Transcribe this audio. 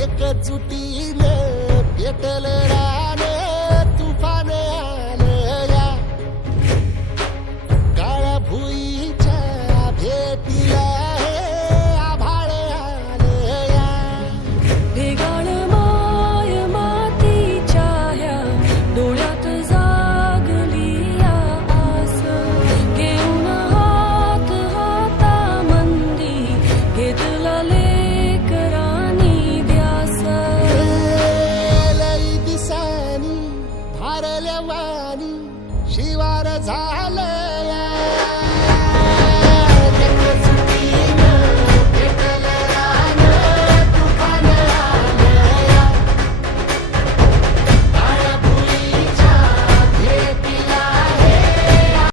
एकजुटीने पेटल दिसानी भारल्या वाणी शिवार झालं.